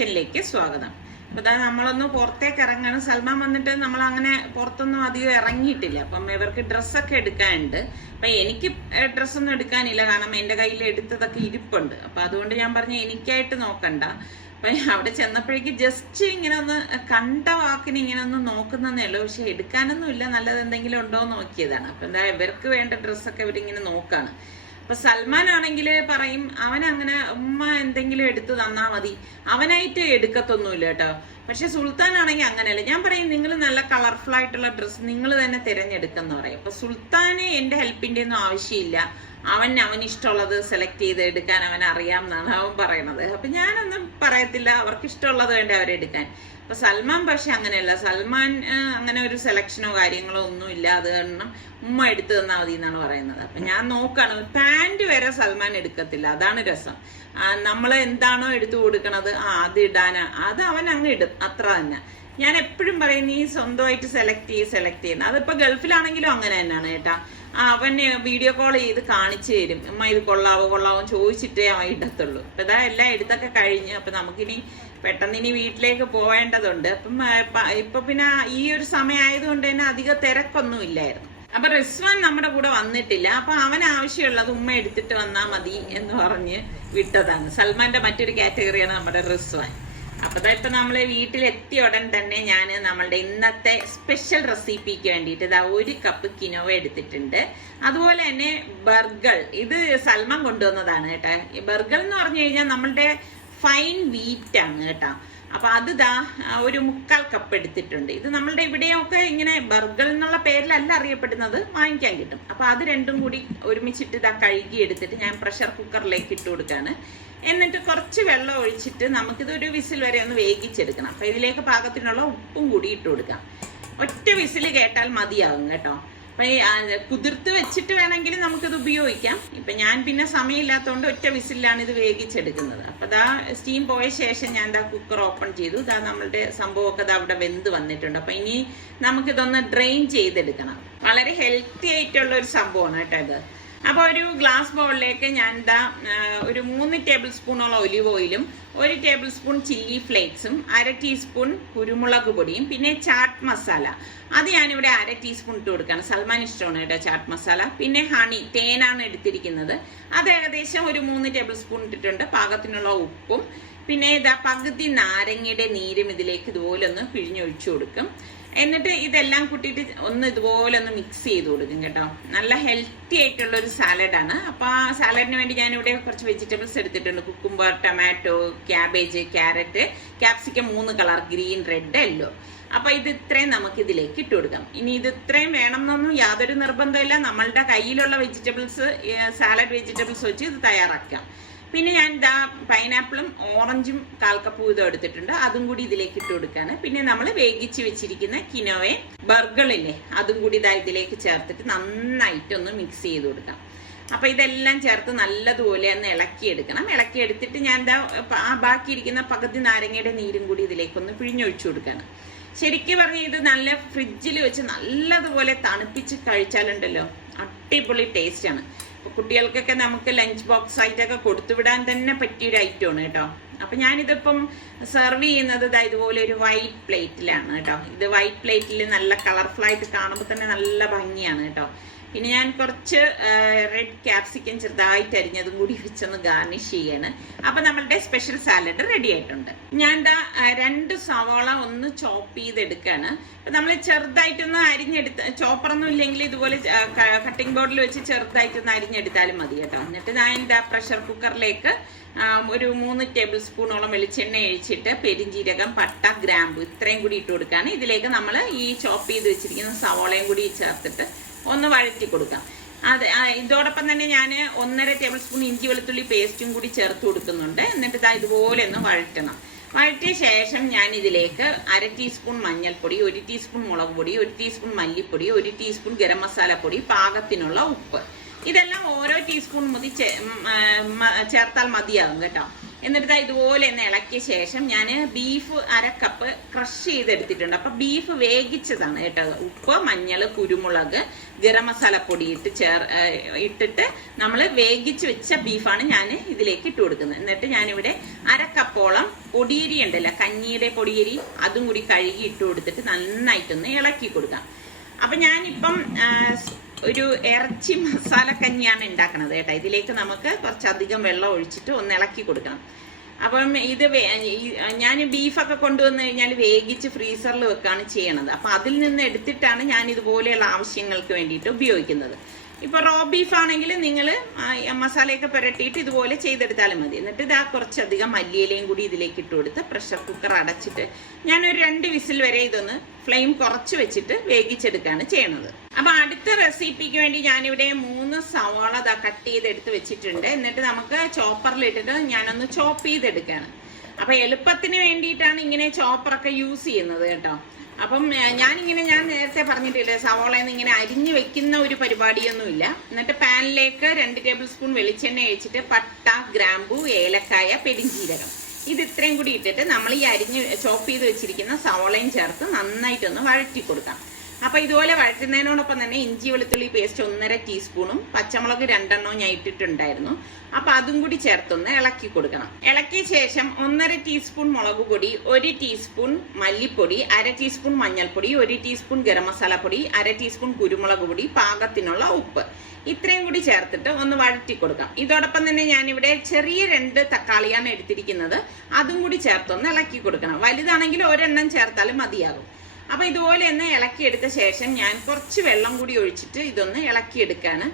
കിച്ചണിലേക്ക് സ്വാഗതം. അപ്പോൾ ഇതാ നമ്മളൊന്ന് പുറത്തേക്ക് ഇറങ്ങാണ്. സൽമാൻ വന്നിട്ട് നമ്മൾ അങ്ങനെ പുറത്തൊന്നും അധികം ഇറങ്ങിയിട്ടില്ല. അപ്പം ഇവർക്ക് ഡ്രസ്സൊക്കെ എടുക്കാനുണ്ട്. അപ്പം എനിക്ക് ഡ്രസ്സൊന്നും എടുക്കാനില്ല, കാരണം എൻ്റെ കയ്യിൽ എടുത്തതൊക്കെ ഇരിപ്പുണ്ട്. അപ്പം അതുകൊണ്ട് ഞാൻ പറഞ്ഞു എനിക്കായിട്ട് നോക്കണ്ട. അപ്പം അവിടെ ചെന്നപ്പോഴേക്ക് ജസ്റ്റ് ഇങ്ങനെ ഒന്ന് കണ്ട വാക്കിന് ഇങ്ങനെ ഒന്ന് നോക്കുന്നതേ ഉള്ളൂ, പക്ഷെ എടുക്കാനൊന്നും ഇല്ല. നല്ലത് എന്തെങ്കിലും ഉണ്ടോ എന്ന് നോക്കിയതാണ്. അപ്പം എന്താ ഇവർക്ക് വേണ്ട ഡ്രസ്സൊക്കെ ഇവരിങ്ങനെ നോക്കാണ്. അപ്പൊ സൽമാൻ ആണെങ്കിൽ പറയും അവനങ്ങനെ ഉമ്മ എന്തെങ്കിലും എടുത്തു തന്നാ മതി, അവനായിട്ട് എടുക്കത്തൊന്നുമില്ല കേട്ടോ. പക്ഷെ സുൽത്താൻ ആണെങ്കിൽ അങ്ങനെയല്ല. ഞാൻ പറയും നിങ്ങൾ നല്ല കളർഫുൾ ആയിട്ടുള്ള ഡ്രസ്സ് നിങ്ങൾ തന്നെ തിരഞ്ഞെടുക്കെന്ന് പറയും. അപ്പൊ സുൽത്താന് എന്റെ ഹെൽപ്പിന്റെ ഒന്നും ആവശ്യമില്ല, അവന് ഇഷ്ടമുള്ളത് സെലക്ട് ചെയ്ത് എടുക്കാൻ അവൻ അറിയാം എന്നാണ് അവൻ പറയണത്. അപ്പൊ ഞാനൊന്നും പറയത്തില്ല, അവർക്ക് ഇഷ്ടമുള്ളത് വേണ്ട അവരെടുക്കാൻ. അപ്പൊ സൽമാൻ പക്ഷെ അങ്ങനെയല്ല. സൽമാൻ അങ്ങനെ ഒരു സെലക്ഷനോ കാര്യങ്ങളോ ഒന്നും ഇല്ല, അത് കാരണം ഉമ്മ എടുത്തു തന്നാൽ മതി എന്നാണ് പറയുന്നത്. അപ്പൊ ഞാൻ നോക്കാണ്, പാന്റ് വരെ സൽമാൻ എടുക്കത്തില്ല. അതാണ് രസം. നമ്മൾ എന്താണോ എടുത്തു കൊടുക്കണത് അത് ഇടാനാ, അത് അവൻ അങ്ങ് ഇടും, അത്ര തന്നെ. ഞാൻ എപ്പോഴും പറയും നീ സ്വന്തമായിട്ട് സെലക്ട് ചെയ്യണം. അതിപ്പോ ഗൾഫിലാണെങ്കിലും അങ്ങനെ തന്നെയാണ് കേട്ടാ. അവന് വീഡിയോ കോൾ ചെയ്ത് കാണിച്ചു തരും, ഉമ്മ ഇത് കൊള്ളാവോ ചോദിച്ചിട്ടേ അവൻ ഇടത്തുള്ളൂ. അപ്പൊ ഇതാ എല്ലാം എടുത്തൊക്കെ കഴിഞ്ഞ്. അപ്പൊ നമുക്കിനി പെട്ടെന്ന് ഇനി വീട്ടിലേക്ക് പോവേണ്ടതുണ്ട്. അപ്പം ഇപ്പൊ പിന്നെ ഈ ഒരു സമയം ആയതുകൊണ്ട് തന്നെ അധികം തിരക്കൊന്നും ഇല്ലായിരുന്നു. അപ്പൊ റിസ്വാൻ നമ്മുടെ കൂടെ വന്നിട്ടില്ല. അപ്പൊ അവൻ ആവശ്യമുള്ളത് ഉമ്മ എടുത്തിട്ട് വന്നാൽ മതി എന്ന് പറഞ്ഞ് വിട്ടതാണ്. സൽമാന്റെ മറ്റൊരു കാറ്റഗറിയാണ് നമ്മുടെ റിസ്വാൻ. അപ്പൊ ഇപ്പൊ നമ്മള് വീട്ടിലെത്തിയ ഉടൻ തന്നെ ഞാൻ നമ്മളുടെ ഇന്നത്തെ സ്പെഷ്യൽ റെസിപ്പിക്ക് വേണ്ടിയിട്ട് ഇതാ 1 കപ്പ് കിനോവ എടുത്തിട്ടുണ്ട്. അതുപോലെ തന്നെ ബർഗർ, ഇത് സൽമാൻ കൊണ്ടുവന്നതാണ് കേട്ടോ. ഈ ബർഗർ എന്ന് പറഞ്ഞു കഴിഞ്ഞാൽ നമ്മളുടെ ഫൈൻ വീറ്റ് ആണ് കേട്ടോ. അപ്പൊ അത് ദാ 1/4 കപ്പ് എടുത്തിട്ടുണ്ട്. ഇത് നമ്മളുടെ ഇവിടെയൊക്കെ ഇങ്ങനെ ബർഗർ എന്നുള്ള പേരിലല്ല അറിയപ്പെടുന്നത്, വാങ്ങിക്കാൻ കിട്ടും. അപ്പൊ അത് രണ്ടും കൂടി ഒരുമിച്ചിട്ട് ഇതാ കഴുകി എടുത്തിട്ട് ഞാൻ പ്രഷർ കുക്കറിലേക്ക് ഇട്ട് കൊടുക്കാണ്. എന്നിട്ട് കുറച്ച് വെള്ളം ഒഴിച്ചിട്ട് നമുക്കിതൊരു വിസിൽ വരെ ഒന്ന് വേവിച്ചെടുക്കണം. അപ്പൊ ഇതിലേക്ക് പാകത്തിനുള്ള ഉപ്പും കൂടി ഇട്ട് കൊടുക്കാം. ഒറ്റ വിസിൽ കേട്ടാൽ മതിയാകും കേട്ടോ. അപ്പൊ കുതിർത്ത് വെച്ചിട്ട് വേണമെങ്കിൽ നമുക്കിത് ഉപയോഗിക്കാം. ഇപ്പൊ ഞാൻ പിന്നെ സമയമില്ലാത്തതുകൊണ്ട് ഒറ്റ വിസിലാണ് ഇത് വേവിച്ചെടുക്കുന്നത്. അപ്പൊ ദാ സ്റ്റീം പോയ ശേഷം ഞാൻ ദാ കുക്കർ ഓപ്പൺ ചെയ്തു. ദാ നമ്മളുടെ സംഭവമൊക്കെ ദാ അവിടെ വെന്ത് വന്നിട്ടുണ്ട്. അപ്പൊ ഇനി നമുക്കിതൊന്ന് ഡ്രെയിൻ ചെയ്തെടുക്കണം. വളരെ ഹെൽത്തി ആയിട്ടുള്ള ഒരു സംഭവമാണ് കേട്ടോ ഇത്. അപ്പോൾ ഒരു ഗ്ലാസ് ബൗളിലേക്ക് ഞാൻ ഇതാ ഒരു 3 ടേബിൾ സ്പൂണോളം ഒലിവ് ഓയിലും 1 ടേബിൾ സ്പൂൺ ചില്ലി ഫ്ലേക്സും 1/2 ടീസ്പൂൺ കുരുമുളക് പൊടിയും പിന്നെ ചാട്ട് മസാല, അത് ഞാനിവിടെ 1/2 ടീസ്പൂൺ ഇട്ട് കൊടുക്കുകയാണ്. സൽമാൻ ഇഷ്ടമാണ് കേട്ടോ ചാട്ട് മസാല. പിന്നെ ഹണി, തേനാണ് എടുത്തിരിക്കുന്നത്, അത് ഏകദേശം ഒരു 3 ടേബിൾ സ്പൂൺ ഇട്ടിട്ടുണ്ട്. പാകത്തിനുള്ള ഉപ്പും പിന്നെ ഇതാ പകുതി നാരങ്ങയുടെ നീരും ഇതിലേക്ക് ഇതുപോലെ ഒന്ന് പിഴിഞ്ഞൊഴിച്ചു കൊടുക്കും. എന്നിട്ട് ഇതെല്ലാം കൂട്ടിയിട്ട് ഒന്ന് ഇതുപോലെ ഒന്ന് മിക്സ് ചെയ്ത് കൊടുക്കും കേട്ടോ. നല്ല ഹെൽത്തി ആയിട്ടുള്ള ഒരു സാലഡാണ്. അപ്പൊ ആ സാലഡിന് വേണ്ടി ഞാനിവിടെ കുറച്ച് വെജിറ്റബിൾസ് എടുത്തിട്ടുണ്ട്. Cucumber, tomato, cabbage, carrot, capsicum 3 colour, green, red, yellow. അപ്പൊ ഇത് ഇത്രയും നമുക്ക് ഇതിലേക്ക് ഇട്ട് കൊടുക്കാം. ഇനി ഇത് ഇത്രയും വേണം എന്നൊന്നും യാതൊരു നിർബന്ധമില്ല. നമ്മളുടെ കയ്യിലുള്ള വെജിറ്റബിൾസ്, സാലഡ് വെജിറ്റബിൾസ് വെച്ച് ഇത് തയ്യാറാക്കാം. പിന്നെ ഞാൻ ഇതാ പൈനാപ്പിളും ഓറഞ്ചും 1/4 കപ്പ് വീതം എടുത്തിട്ടുണ്ട്, അതും കൂടി ഇതിലേക്ക് ഇട്ട് കൊടുക്കാണ്. പിന്നെ നമ്മൾ വേവിച്ച് വെച്ചിരിക്കുന്ന കിനോവയും ബർഗറില്ലേ അതും കൂടി ഇതാ ഇതിലേക്ക് ചേർത്തിട്ട് നന്നായിട്ടൊന്ന് മിക്സ് ചെയ്ത് കൊടുക്കാം. അപ്പൊ ഇതെല്ലാം ചേർത്ത് നല്ലതുപോലെ ഒന്ന് ഇളക്കിയെടുക്കണം. ഇളക്കിയെടുത്തിട്ട് ഞാൻ എന്താ ബാക്കിയിരിക്കുന്ന പകുതി നാരങ്ങയുടെ നീരും കൂടി ഇതിലേക്കൊന്ന് പിഴിഞ്ഞൊഴിച്ചു കൊടുക്കാണ്. ശരിക്കും പറഞ്ഞാൽ ഇത് നല്ല ഫ്രിഡ്ജിൽ വെച്ച് നല്ലതുപോലെ തണുപ്പിച്ച് കഴിച്ചാലുണ്ടല്ലോ അടിപൊളി ടേസ്റ്റ് ആണ്. അപ്പൊ കുട്ടികൾക്കൊക്കെ നമുക്ക് ലഞ്ച് ബോക്സ് ആയിട്ടൊക്കെ കൊടുത്തുവിടാൻ തന്നെ പറ്റിയൊരു ഐറ്റമാണ് കേട്ടോ. അപ്പൊ ഞാനിതിപ്പം സെർവ് ചെയ്യുന്നത് ഇതുപോലെ ഒരു വൈറ്റ് പ്ലേറ്റിലാണ് കേട്ടോ. ഇത് വൈറ്റ് പ്ലേറ്റിൽ നല്ല കളർഫുൾ ആയിട്ട് കാണുമ്പോൾ തന്നെ നല്ല ഭംഗിയാണ് കേട്ടോ. പിന്നെ ഞാൻ കുറച്ച് റെഡ് ക്യാപ്സിക്കം ചെറുതായിട്ട് അരിഞ്ഞതും കൂടി വെച്ചൊന്ന് ഗാർണിഷ് ചെയ്യാണ്. അപ്പൊ നമ്മളുടെ സ്പെഷ്യൽ സാലഡ് റെഡി ആയിട്ടുണ്ട്. ഞാൻ എന്താ 2 സവാള ഒന്ന് ചോപ്പ് ചെയ്തെടുക്കാണ്. അപ്പൊ നമ്മൾ ചെറുതായിട്ടൊന്ന് അരിഞ്ഞെടുത്ത്, ചോപ്പറൊന്നും ഇല്ലെങ്കിൽ ഇതുപോലെ കട്ടിംഗ് ബോർഡിൽ വെച്ച് ചെറുതായിട്ടൊന്ന് അരിഞ്ഞെടുത്താലും മതി കേട്ടോ. എന്നിട്ട് ഞാൻ എന്താ പ്രഷർ കുക്കറിലേക്ക് ഒരു 3 ടേബിൾ സ്പൂണോളം വെളിച്ചെണ്ണ ഒഴിച്ചിട്ട് പെരിഞ്ജീരകം, പട്ട, ഗ്രാമ്പു ഇത്രയും കൂടി ഇട്ട് കൊടുക്കാണ്. ഇതിലേക്ക് നമ്മൾ ഈ ചോപ്പ് ചെയ്ത് വെച്ചിരിക്കുന്ന സവാളയും കൂടി ചേർത്തിട്ട് ഒന്ന് വഴറ്റി കൊടുക്കാം. ഇതോടൊപ്പം തന്നെ ഞാൻ 1.5 ടേബിൾ സ്പൂൺ ഇഞ്ചി വെളുത്തുള്ളി പേസ്റ്റും കൂടി ചേർത്ത് കൊടുക്കുന്നുണ്ട്. എന്നിട്ട് ഇതുപോലെ ഒന്ന് വഴറ്റണം. വഴറ്റിയ ശേഷം ഞാൻ ഇതിലേക്ക് 1/2 ടീസ്പൂൺ മഞ്ഞൾപ്പൊടി, 1 ടീസ്പൂൺ മുളക് പൊടി, 1 ടീസ്പൂൺ മല്ലിപ്പൊടി, 1 ടീസ്പൂൺ ഗരം മസാല പൊടി, പാകത്തിനുള്ള ഉപ്പ്, ഇതെല്ലാം ഓരോ ടീസ്പൂൺ ചേർത്താൽ മതിയാകും കേട്ടോ. എന്നിട്ട് ഇതുപോലെ ഒന്ന് ഇളക്കിയ ശേഷം ഞാൻ ബീഫ് 1/2 കപ്പ് ക്രഷ് ചെയ്തെടുത്തിട്ടുണ്ട്. അപ്പൊ ബീഫ് വേവിച്ചതാണ് കേട്ടോ. ഉപ്പ്, മഞ്ഞൾ, കുരുമുളക്, ഗരം മസാലപ്പൊടി ഇട്ടിട്ട് നമ്മൾ വേവിച്ച് വെച്ച ബീഫാണ് ഞാൻ ഇതിലേക്ക് ഇട്ട് കൊടുക്കുന്നത്. എന്നിട്ട് ഞാനിവിടെ 1/2 കപ്പോളം പൊടിയരി ഉണ്ടല്ലോ, കഞ്ഞിയുടെ പൊടിയരി, അതും കൂടി കഴുകി ഇട്ട് കൊടുത്തിട്ട് നന്നായിട്ടൊന്ന് ഇളക്കി കൊടുക്കാം. അപ്പൊ ഞാനിപ്പം ഒരു ഇറച്ചി മസാല കഞ്ഞിയാണ് ഉണ്ടാക്കുന്നത് കേട്ടോ. ഇതിലേക്ക് നമുക്ക് കുറച്ചധികം വെള്ളം ഒഴിച്ചിട്ട് ഒന്ന് ഇളക്കി കൊടുക്കണം. അപ്പം ഇത് ഞാൻ ബീഫൊക്കെ കൊണ്ടുവന്ന് കഴിഞ്ഞാൽ വേവിച്ച് ഫ്രീസറിൽ വെക്കാണ് ചെയ്യണത്. അപ്പൊ അതിൽ നിന്ന് എടുത്തിട്ടാണ് ഞാൻ ഇതുപോലെയുള്ള ആവശ്യങ്ങൾക്ക് വേണ്ടിയിട്ട് ഉപയോഗിക്കുന്നത്. ഇപ്പൊ റോ ബീഫ് ആണെങ്കിൽ നിങ്ങൾ മസാലയൊക്കെ പുരട്ടിയിട്ട് ഇതുപോലെ ചെയ്തെടുത്താലും മതി. എന്നിട്ട് ഇതാ കുറച്ചധികം മല്ലിയിലയും കൂടി ഇതിലേക്ക് ഇട്ട് കൊടുത്ത് പ്രഷർ കുക്കർ അടച്ചിട്ട് ഞാനൊരു 2 വിസിൽ വരെ ഇതൊന്ന് ഫ്ലെയിം കുറച്ച് വെച്ചിട്ട് വേവിച്ചെടുക്കുകയാണ് ചെയ്യണത്. അപ്പൊ അടുത്ത റെസിപ്പിക്ക് വേണ്ടി ഞാനിവിടെ 3 സവാള കട്ട് ചെയ്തെടുത്ത് വെച്ചിട്ടുണ്ട്. എന്നിട്ട് നമുക്ക് ചോപ്പറിൽ ഇട്ടിട്ട് ഞാനൊന്ന് ചോപ്പ് ചെയ്തെടുക്കുകയാണ്. അപ്പൊ എളുപ്പത്തിന് വേണ്ടിയിട്ടാണ് ഇങ്ങനെ ചോപ്പറൊക്കെ യൂസ് ചെയ്യുന്നത് കേട്ടോ. അപ്പം ഞാൻ നേരത്തെ പറഞ്ഞിട്ടില്ലേ, സവോളയെന്ന് ഇങ്ങനെ അരിഞ്ഞു വെക്കുന്ന ഒരു പരിപാടിയൊന്നുമില്ല. എന്നിട്ട് പാനിലേക്ക് 2 ടേബിൾ സ്പൂൺ വെളിച്ചെണ്ണ ഒഴിച്ചിട്ട് പട്ട, ഗ്രാമ്പു, ഏലക്കായ, പെരിഞ്ചീരകം ഇത് ഇത്രയും കൂടി ഇട്ടിട്ട് നമ്മൾ ഈ ചോപ്പ് ചെയ്ത് വെച്ചിരിക്കുന്ന സവോളയും ചേർത്ത് നന്നായിട്ടൊന്ന് വഴറ്റി കൊടുക്കാം. അപ്പൊ ഇതുപോലെ വഴറ്റുന്നതിനോടൊപ്പം തന്നെ ഇഞ്ചി വെളുത്തുള്ളി പേസ്റ്റ് 1.5 ടീസ്പൂണും പച്ചമുളക് 2 എണ്ണവും ഞാൻ ഇട്ടിട്ടുണ്ടായിരുന്നു. അപ്പൊ അതും കൂടി ചേർത്തൊന്ന് ഇളക്കി കൊടുക്കണം. ഇളക്കിയ ശേഷം 1.5 ടീസ്പൂൺ മുളക് പൊടി, 1 ടീസ്പൂൺ മല്ലിപ്പൊടി, 1/2 ടീസ്പൂൺ മഞ്ഞൾപ്പൊടി, 1 ടീസ്പൂൺ ഗരം മസാല പൊടി, 1/2 ടീസ്പൂൺ കുരുമുളക് പൊടി, പാകത്തിനുള്ള ഉപ്പ് ഇത്രയും കൂടി ചേർത്തിട്ട് ഒന്ന് വഴറ്റി കൊടുക്കാം. ഇതോടൊപ്പം തന്നെ ഞാനിവിടെ ചെറിയ 2 തക്കാളിയാണ് എടുത്തിരിക്കുന്നത്. അതും കൂടി ചേർത്തൊന്ന് ഇളക്കി കൊടുക്കണം. വലുതാണെങ്കിൽ 1 എണ്ണം ചേർത്താലും മതിയാകും. അപ്പൊ ഇതുപോലെ ഒന്ന് ഇളക്കിയെടുത്ത ശേഷം ഞാൻ കുറച്ച് വെള്ളം കൂടി ഒഴിച്ചിട്ട് ഇതൊന്ന് ഇളക്കിയെടുക്കാണ്.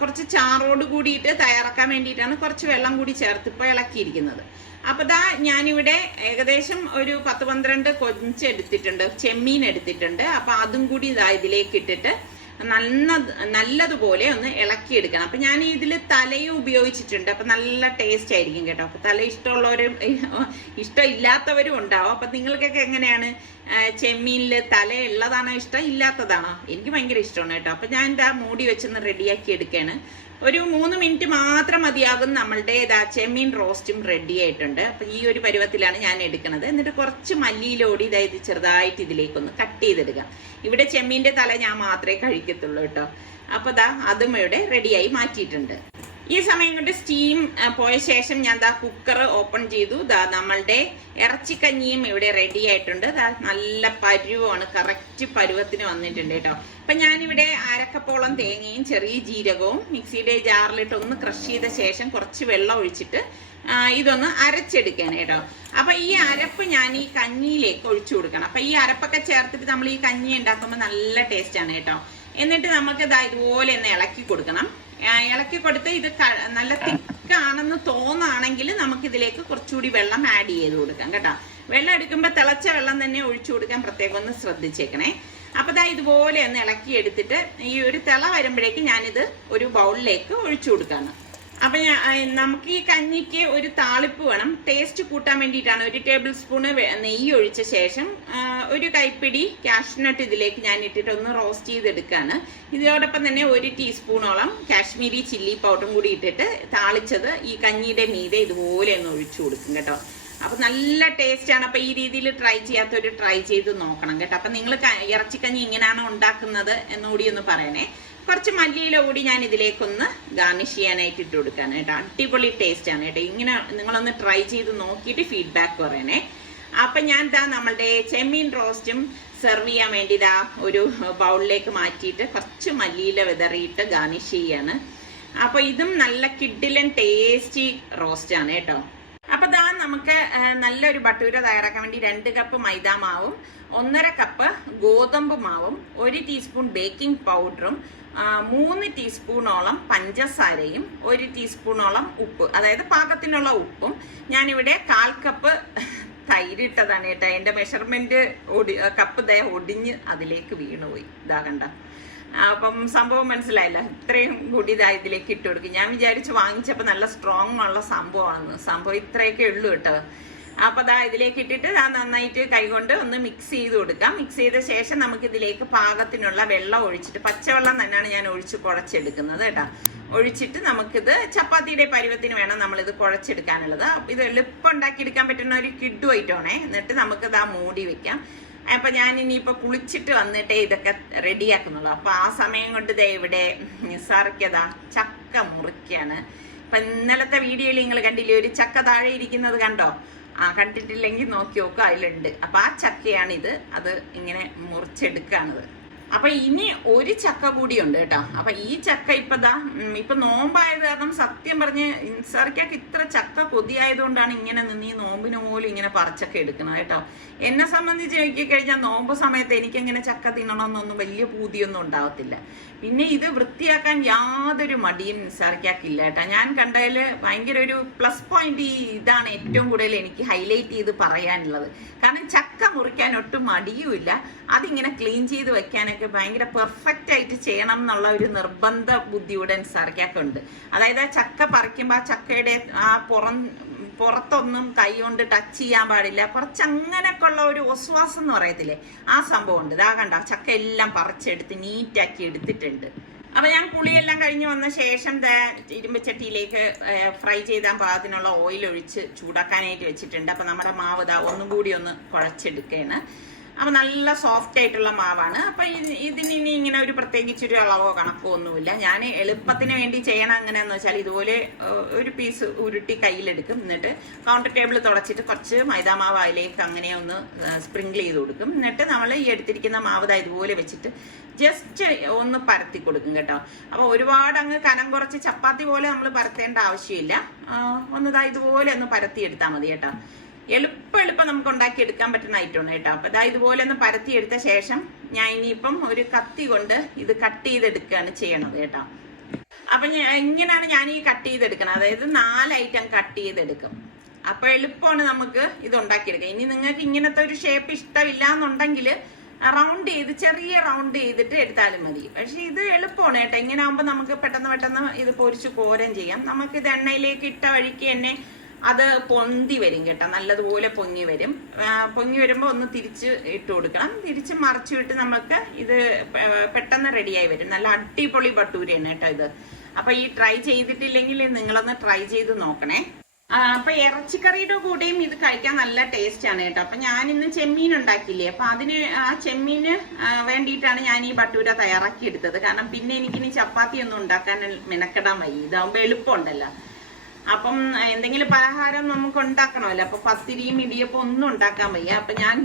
കുറച്ച് ചാറോട് കൂടിയിട്ട് തയ്യാറാക്കാൻ വേണ്ടിയിട്ടാണ് കുറച്ച് വെള്ളം കൂടി ചേർത്ത് ഇപ്പോൾ ഇളക്കിയിരിക്കുന്നത്. അപ്പൊ ഞാനിവിടെ ഏകദേശം ഒരു 10-12 കൊഞ്ച് എടുത്തിട്ടുണ്ട്, ചെമ്മീൻ എടുത്തിട്ടുണ്ട്. അപ്പൊ അതും കൂടി ഇതിലേക്ക് ഇട്ടിട്ട് നല്ലതുപോലെ ഒന്ന് ഇളക്കിയെടുക്കണം. അപ്പൊ ഞാൻ ഇതിൽ തലയും ഉപയോഗിച്ചിട്ടുണ്ട്. അപ്പൊ നല്ല ടേസ്റ്റ് ആയിരിക്കും കേട്ടോ. അപ്പൊ തല ഇഷ്ടമുള്ളവരും ഇഷ്ടമില്ലാത്തവരും ഉണ്ടാവും. അപ്പൊ നിങ്ങൾക്കൊക്കെ എങ്ങനെയാണ്? ചെമ്മീനില് തല ഉള്ളതാണോ ഇഷ്ടം, ഇല്ലാത്തതാണോ? എനിക്ക് ഭയങ്കര ഇഷ്ടമാണ് കേട്ടോ. അപ്പൊ ഞാൻ മൂടി വെച്ചൊന്ന് റെഡിയാക്കി എടുക്കുകയാണ്. ഒരു 3 മിനിറ്റ് മാത്രം മതിയാകും. നമ്മളുടെ ചെമ്മീൻ റോസ്റ്റും റെഡി ആയിട്ടുണ്ട്. അപ്പൊ ഈ ഒരു പരുവത്തിലാണ് ഞാൻ എടുക്കുന്നത്. എന്നിട്ട് കുറച്ച് മല്ലിയിലോടി ചെറുതായിട്ട് ഇതിലേക്കൊന്ന് കട്ട് ചെയ്തെടുക്കാം. ഇവിടെ ചെമ്മീന്റെ തല ഞാൻ മാത്രമേ കഴിക്കത്തുള്ളൂ കേട്ടോ. അപ്പൊ അതും ഇവിടെ റെഡിയായി മാറ്റിയിട്ടുണ്ട്. ഈ സമയം കൊണ്ട് സ്റ്റീം പോയ ശേഷം ഞാൻ കുക്കർ ഓപ്പൺ ചെയ്തു. നമ്മളുടെ ഇറച്ചിക്കഞ്ഞിയും ഇവിടെ റെഡി ആയിട്ടുണ്ട്. നല്ല പരുവമാണ്, കറക്റ്റ് പരുവത്തിന് വന്നിട്ടുണ്ട് കേട്ടോ. അപ്പൊ ഞാനിവിടെ 1/2 കപ്പോളം തേങ്ങയും ചെറിയ ജീരകവും മിക്സിയുടെ ജാറിലിട്ട് ഒന്ന് ക്രഷ് ചെയ്ത ശേഷം കുറച്ച് വെള്ളം ഒഴിച്ചിട്ട് ഇതൊന്ന് അരച്ചെടുക്കാണ് കേട്ടോ. അപ്പൊ ഈ അരപ്പ് ഞാൻ ഈ കഞ്ഞിയിലേക്ക് ഒഴിച്ചു കൊടുക്കണം. അപ്പൊ ഈ അരപ്പൊക്കെ ചേർത്തിട്ട് നമ്മൾ ഈ കഞ്ഞി ഉണ്ടാക്കുമ്പോൾ നല്ല ടേസ്റ്റ് ആണ് കേട്ടോ. എന്നിട്ട് നമുക്ക് ഇതുപോലെ ഒന്ന് ഇളക്കി കൊടുക്കണം. ഇളക്കി കൊടുത്ത് ഇത് നല്ല തിക്കാണെന്ന് തോന്നുകയാണെങ്കിൽ നമുക്ക് ഇതിലേക്ക് കുറച്ചുകൂടി വെള്ളം ആഡ് ചെയ്ത് കൊടുക്കാം കേട്ടോ. വെള്ളം എടുക്കുമ്പോൾ തിളച്ച വെള്ളം തന്നെ ഒഴിച്ചു കൊടുക്കാൻ പ്രത്യേകം ഒന്ന് ശ്രദ്ധിച്ചേക്കണേ. അപ്പൊ ഇതുപോലെ ഒന്ന് ഇളക്കി എടുത്തിട്ട് ഈ ഒരു തിള വരുമ്പോഴേക്ക് ഞാനിത് ഒരു ബൗളിലേക്ക് ഒഴിച്ചു കൊടുക്കാണ്. അപ്പൊ നമുക്ക് ഈ കഞ്ഞിക്ക് ഒരു താളിപ്പ് വേണം. ടേസ്റ്റ് കൂട്ടാൻ വേണ്ടിയിട്ടാണ് 1 ടേബിൾ സ്പൂണ് നെയ്യ് ഒഴിച്ച ശേഷം ഒരു കൈപ്പിടി കാഷ്നട്ട് ഇതിലേക്ക് ഞാൻ ഇട്ടിട്ട് ഒന്ന് റോസ്റ്റ് ചെയ്തെടുക്കാണ്. ഇതോടൊപ്പം തന്നെ 1 ടീസ്പൂണോളം കാശ്മീരി ചില്ലി പൗഡറും കൂടി ഇട്ടിട്ട് താളിച്ചത് ഈ കഞ്ഞിയുടെ മീതെ ഇതുപോലെ ഒന്ന് ഒഴിച്ചു കൊടുക്കും കേട്ടോ. അപ്പൊ നല്ല ടേസ്റ്റ് ആണ്. അപ്പൊ ഈ രീതിയിൽ ട്രൈ ചെയ്യാത്തവര് ട്രൈ ചെയ്ത് നോക്കണം കേട്ടോ. അപ്പൊ നിങ്ങൾ ഇറച്ചിക്കഞ്ഞി ഇങ്ങനെയാണോ ഉണ്ടാക്കുന്നത് എന്നുകൂടി ഒന്ന് പറയണേ. കുറച്ച് മല്ലിയില കൂടി ഞാൻ ഇതിലേക്കൊന്ന് ഗാർണിഷ് ചെയ്യാനായിട്ട് ഇട്ട് കൊടുക്കാണ് കേട്ടോ. അടിപൊളി ടേസ്റ്റ് ആണ് കേട്ടോ. ഇങ്ങനെ നിങ്ങളൊന്ന് ട്രൈ ചെയ്ത് നോക്കിയിട്ട് ഫീഡ്ബാക്ക് പറയണേ. അപ്പൊ ഞാൻ നമ്മളുടെ ചെമ്മീൻ റോസ്റ്റും സെർവ് ചെയ്യാൻ വേണ്ടി ഒരു ബൗളിലേക്ക് മാറ്റിയിട്ട് കുറച്ച് മല്ലിയില വിതറിയിട്ട് ഗാർണിഷ് ചെയ്യാണ്. അപ്പൊ ഇതും നല്ല കിഡിലൻ ടേസ്റ്റി റോസ്റ്റ് ആണ് കേട്ടോ. അപ്പൊ നമുക്ക് നല്ലൊരു ബട്ടൂര തയ്യാറാക്കാൻ വേണ്ടി 2 കപ്പ് മൈദ മാവും 1.5 കപ്പ് ഗോതമ്പ് മാവും 1 ടീസ്പൂൺ ബേക്കിംഗ് പൗഡറും 3 ടീസ്പൂണോളം പഞ്ചസാരയും 1 ടീസ്പൂണോളം ഉപ്പ്, അതായത് പാകത്തിനുള്ള ഉപ്പും, ഞാനിവിടെ 1/4 കപ്പ് തൈരിട്ടതാണ് കേട്ടോ. എന്റെ മെഷർമെന്റ് കപ്പ് ഒടിഞ്ഞ് അതിലേക്ക് വീണുപോയി. കണ്ട. അപ്പം സംഭവം മനസ്സിലായില്ല. ഇത്രയും കൂടി ഇതിലേക്ക് ഇട്ട് കൊടുക്കും. ഞാൻ വിചാരിച്ചു വാങ്ങിച്ചപ്പോൾ നല്ല സ്ട്രോങ് ഉള്ള സംഭവമാണെന്ന്. സംഭവം ഇത്രയൊക്കെ ഉള്ളൂ കേട്ടോ. അപ്പൊ ഇതിലേക്ക് ഇട്ടിട്ട് നന്നായിട്ട് കൈകൊണ്ട് ഒന്ന് മിക്സ് ചെയ്ത് കൊടുക്കാം. മിക്സ് ചെയ്ത ശേഷം നമുക്ക് ഇതിലേക്ക് പാകത്തിനുള്ള വെള്ളം ഒഴിച്ചിട്ട്, പച്ചവെള്ളം തന്നെയാണ് ഞാൻ ഒഴിച്ച് കുഴച്ചെടുക്കുന്നത് കേട്ടോ. ഒഴിച്ചിട്ട് നമുക്കിത് ചപ്പാത്തിയുടെ പരുവത്തിന് വേണം നമ്മളിത് കുഴച്ചെടുക്കാനുള്ളത്. ഇത് എളുപ്പം ഉണ്ടാക്കിയെടുക്കാൻ പറ്റുന്ന ഒരു കിഡു ഐറ്റമാണേ. എന്നിട്ട് നമുക്കിത് മൂടി വെക്കാം. അപ്പൊ ഞാൻ ഇനിയിപ്പോ കുളിച്ചിട്ട് വന്നിട്ടേ ഇതൊക്കെ റെഡിയാക്കുന്നുള്ളൂ. അപ്പൊ ആ സമയം കൊണ്ട് ദേ ഇവിടെ നിസാർക്കതാ ചക്ക മുറിക്കാണ്. ഇപ്പൊ ഇന്നലത്തെ വീഡിയോയിൽ നിങ്ങൾ കണ്ടില്ലേ, ഒരു ചക്ക താഴെ ഇരിക്കുന്നത് കണ്ടോ? കണ്ടിട്ടില്ലെങ്കിൽ നോക്കി നോക്കുക, അതിലുണ്ട്. അപ്പൊ ആ ചക്കയാണിത്. അത് ഇങ്ങനെ മുറിച്ചെടുക്കാണിത്. അപ്പൊ ഇനി ഒരു ചക്ക കൂടിയുണ്ട് കേട്ടോ. അപ്പൊ ഈ ചക്ക ഇപ്പൊ നോമ്പായത് കാരണം സത്യം പറഞ്ഞ് നിസാർക്കാക്ക് ഇത്ര ചക്ക കൊതിയായതുകൊണ്ടാണ് ഇങ്ങനെ നിന്ന് ഈ നോമ്പിന് പോലും ഇങ്ങനെ പറിച്ചൊക്കെ എടുക്കുന്നത് കേട്ടോ. എന്നെ സംബന്ധിച്ച് നോക്കിക്കഴിഞ്ഞാൽ നോമ്പ് സമയത്ത് എനിക്കങ്ങനെ ചക്ക തിന്നണമെന്നൊന്നും വലിയ പൂതിയൊന്നും ഉണ്ടാവത്തില്ല. പിന്നെ ഇത് വൃത്തിയാക്കാൻ യാതൊരു മടിയും നിസാർക്കാക്കില്ല കേട്ടോ. ഞാൻ കണ്ടതിൽ ഭയങ്കര ഒരു പ്ലസ് പോയിന്റ് ഇതാണ് ഏറ്റവും കൂടുതൽ എനിക്ക് ഹൈലൈറ്റ് ചെയ്ത് പറയാനുള്ളത്. കാരണം ചക്ക മുറിക്കാൻ ഒട്ടും മടിയുമില്ല. അതിങ്ങനെ ക്ലീൻ ചെയ്ത് വെക്കാനൊക്കെ ഭയങ്കര പെർഫെക്റ്റ് ആയിട്ട് ചെയ്യണം എന്നുള്ള ഒരു നിർബന്ധ ബുദ്ധിയുടെ നിസാർക്കാക്കുണ്ട്. അതായത് ആ ചക്ക പറിക്കുമ്പോൾ ആ ചക്കയുടെ ആ പുറത്തൊന്നും കൈ കൊണ്ട് ടച്ച് ചെയ്യാൻ പാടില്ല. കുറച്ച് അങ്ങനെയൊക്കെ ഉള്ള ഒരു ഒസ്വാസം എന്ന് പറയത്തില്ലേ, ആ സംഭവം ഉണ്ട്. ഇതാ കണ്ട ചക്ക എല്ലാം പറിച്ചെടുത്ത് നീറ്റാക്കി എടുത്തിട്ടുണ്ട്. അപ്പൊ ഞാൻ കുളിയെല്ലാം കഴിഞ്ഞ് വന്ന ശേഷം ഇരുമ്പച്ചട്ടിയിലേക്ക് ഫ്രൈ ചെയ്താൻ പാകത്തിനുള്ള ഓയിൽ ഒഴിച്ച് ചൂടാക്കാനായിട്ട് വെച്ചിട്ടുണ്ട്. അപ്പൊ നമ്മുടെ മാവ് ഒന്നും കൂടി ഒന്ന് കുഴച്ചെടുക്കുകയാണ്. അപ്പൊ നല്ല സോഫ്റ്റ് ആയിട്ടുള്ള മാവാണ്. അപ്പൊ ഇതിന് ഇനി ഇങ്ങനെ ഒരു പ്രത്യേകിച്ചൊരു അളവോ കണക്കോ ഒന്നുമില്ല. ഞാൻ എളുപ്പത്തിന് വേണ്ടി ചെയ്യണം എങ്ങനെയാന്ന് വെച്ചാൽ ഇതുപോലെ ഒരു പീസ് ഉരുട്ടി കയ്യിലെടുക്കും. എന്നിട്ട് കൗണ്ടർ ടേബിൾ തുടച്ചിട്ട് കുറച്ച് മൈദാമാവ് അതിലേക്ക് അങ്ങനെ ഒന്ന് സ്പ്രിങ്കിൾ ചെയ്ത് കൊടുക്കും. എന്നിട്ട് നമ്മൾ ഈ എടുത്തിരിക്കുന്ന മാവ് ഇതുപോലെ വെച്ചിട്ട് ജസ്റ്റ് ഒന്ന് പരത്തി കൊടുക്കും കേട്ടോ. അപ്പൊ ഒരുപാട് അങ്ങ് കനം കുറച്ച് ചപ്പാത്തി പോലെ നമ്മൾ പരത്തേണ്ട ആവശ്യമില്ല. ഇതുപോലെ ഒന്ന് പരത്തി എടുത്താൽ മതി കേട്ടോ. എളുപ്പം നമുക്ക് ഉണ്ടാക്കി എടുക്കാൻ പറ്റുന്ന ഐറ്റമാണ് കേട്ടോ. അപ്പൊ ഇതുപോലെ ഒന്ന് പരത്തി എടുത്ത ശേഷം ഞാൻ ഇനിയിപ്പം ഒരു കത്തി കൊണ്ട് ഇത് കട്ട് ചെയ്തെടുക്കുകയാണ് ചെയ്യണത് കേട്ടോ. അപ്പൊ ഇങ്ങനെയാണ് ഞാൻ ഈ കട്ട് ചെയ്തെടുക്കുന്നത്. അതായത് 4 ഐറ്റം കട്ട് ചെയ്തെടുക്കും. അപ്പൊ എളുപ്പമാണ് നമുക്ക് ഇത് ഉണ്ടാക്കിയെടുക്കാം. ഇനി നിങ്ങൾക്ക് ഇങ്ങനത്തെ ഒരു ഷേപ്പ് ഇഷ്ടമില്ല എന്നുണ്ടെങ്കിൽ ചെറിയ റൗണ്ട് ചെയ്തിട്ട് എടുത്താലും മതി. പക്ഷെ ഇത് എളുപ്പമാണ് കേട്ടോ. ഇങ്ങനെ ആകുമ്പോൾ നമുക്ക് പെട്ടെന്ന് ഇത് പൊരിച്ച് കോരം ചെയ്യാം. നമുക്ക് ഇത് എണ്ണയിലേക്ക് ഇട്ട വഴിക്ക് തന്നെ അത് പൊന്തി വരും കേട്ടോ. നല്ലതുപോലെ പൊങ്ങി വരും. പൊങ്ങി വരുമ്പോൾ ഒന്ന് തിരിച്ച് ഇട്ട് കൊടുക്കണം. തിരിച്ച് മറിച്ചു വിട്ട് നമുക്ക് ഇത് പെട്ടെന്ന് റെഡിയായി വരും. നല്ല അടിപൊളി ഭട്ടൂരയാണ് കേട്ടോ ഇത്. അപ്പൊ ഈ ട്രൈ ചെയ്തിട്ടില്ലെങ്കിൽ നിങ്ങളൊന്ന് ട്രൈ ചെയ്ത് നോക്കണേ. അപ്പൊ ഇറച്ചിക്കറിയുടെ കൂടെയും ഇത് കഴിക്കാൻ നല്ല ടേസ്റ്റ് ആണ് കേട്ടോ. അപ്പൊ ഞാൻ ഇന്ന് ചെമ്മീൻ ഉണ്ടാക്കില്ലേ, അപ്പൊ അതിന് ആ ചെമ്മീന് വേണ്ടിയിട്ടാണ് ഞാൻ ഈ ഭട്ടൂര തയ്യാറാക്കി എടുത്തത്. കാരണം പിന്നെ എനിക്കിനി ചപ്പാത്തി ഒന്നും ഉണ്ടാക്കാൻ മെനക്കെടാൻ വയ്യ. ഇതാവുമ്പോ എളുപ്പമുണ്ടല്ലോ. അപ്പം എന്തെങ്കിലും പലഹാരം നമുക്ക് ഉണ്ടാക്കണമല്ലോ. അപ്പൊ പത്തിരിയും ഇടിയപ്പം ഒന്നും ഉണ്ടാക്കാൻ വയ്യ. അപ്പൊ ഞാൻ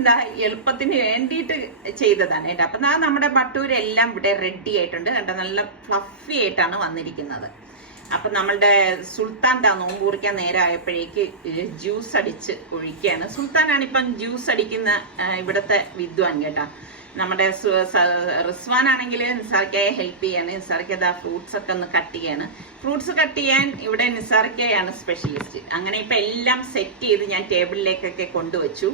എളുപ്പത്തിന് വേണ്ടിയിട്ട് ചെയ്തതാണ് കേട്ടോ. അപ്പൊ നമ്മുടെ ഭട്ടൂര എല്ലാം ഇവിടെ റെഡി ആയിട്ടുണ്ട് കേട്ടോ. നല്ല ഫ്ലഫി ആയിട്ടാണ് വന്നിരിക്കുന്നത്. അപ്പൊ നമ്മളുടെ സുൽത്താൻ നോമ്പ് കുറിക്കാൻ നേരമായപ്പോഴേക്ക് ജ്യൂസ് അടിച്ച് ഒഴിക്കുകയാണ്. സുൽത്താനാണ് ഇപ്പം ജ്യൂസ് അടിക്കുന്ന ഇവിടുത്തെ വിദ്വാൻ കേട്ടാ. നമ്മുടെ റിസ്വാൻ ആണെങ്കിൽ നിസാർക്കയെ ഹെൽപ്പ് ചെയ്യാണ്. നിസാർക്ക ഫ്രൂട്ട്സ് ഒക്കെ ഒന്ന് കട്ട് ചെയ്യാണ്. ഫ്രൂട്ട്സ് കട്ട് ചെയ്യാൻ ഇവിടെ നിസാർക്കയാണ് സ്പെഷ്യലിസ്റ്റ്. അങ്ങനെ ഇപ്പൊ എല്ലാം സെറ്റ് ചെയ്ത് ഞാൻ ടേബിളിലേക്കൊക്കെ കൊണ്ടുവച്ചു.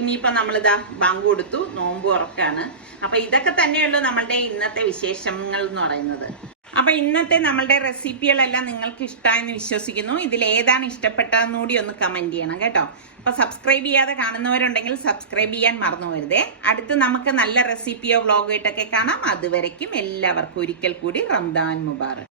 ഇനിയിപ്പോ നമ്മളിതാ ബാങ്ക് കൊടുത്തു, നോമ്പ് ഉറക്കാണ്. അപ്പൊ ഇതൊക്കെ തന്നെയുള്ളൂ നമ്മളുടെ ഇന്നത്തെ വിശേഷങ്ങൾ എന്ന് പറയുന്നത്. അപ്പൊ ഇന്നത്തെ നമ്മളുടെ റെസിപ്പികളെല്ലാം നിങ്ങൾക്ക് ഇഷ്ടമായെന്ന് വിശ്വസിക്കുന്നു. ഇതിൽ ഏതാണ് ഇഷ്ടപ്പെട്ടതെന്നുകൂടി ഒന്ന് കമന്റ് ചെയ്യണം കേട്ടോ. അപ്പൊ സബ്സ്ക്രൈബ് ചെയ്യാതെ കാണുന്നവരുണ്ടെങ്കിൽ സബ്സ്ക്രൈബ് ചെയ്യാൻ മറന്നു വരുതേ. അടുത്ത് നമുക്ക് നല്ല റെസിപ്പിയോ വ്ളോഗോ ആയിട്ടൊക്കെ കാണാം. അതുവരയ്ക്കും എല്ലാവർക്കും ഒരിക്കൽ കൂടി റംദാൻ മുബാറക്.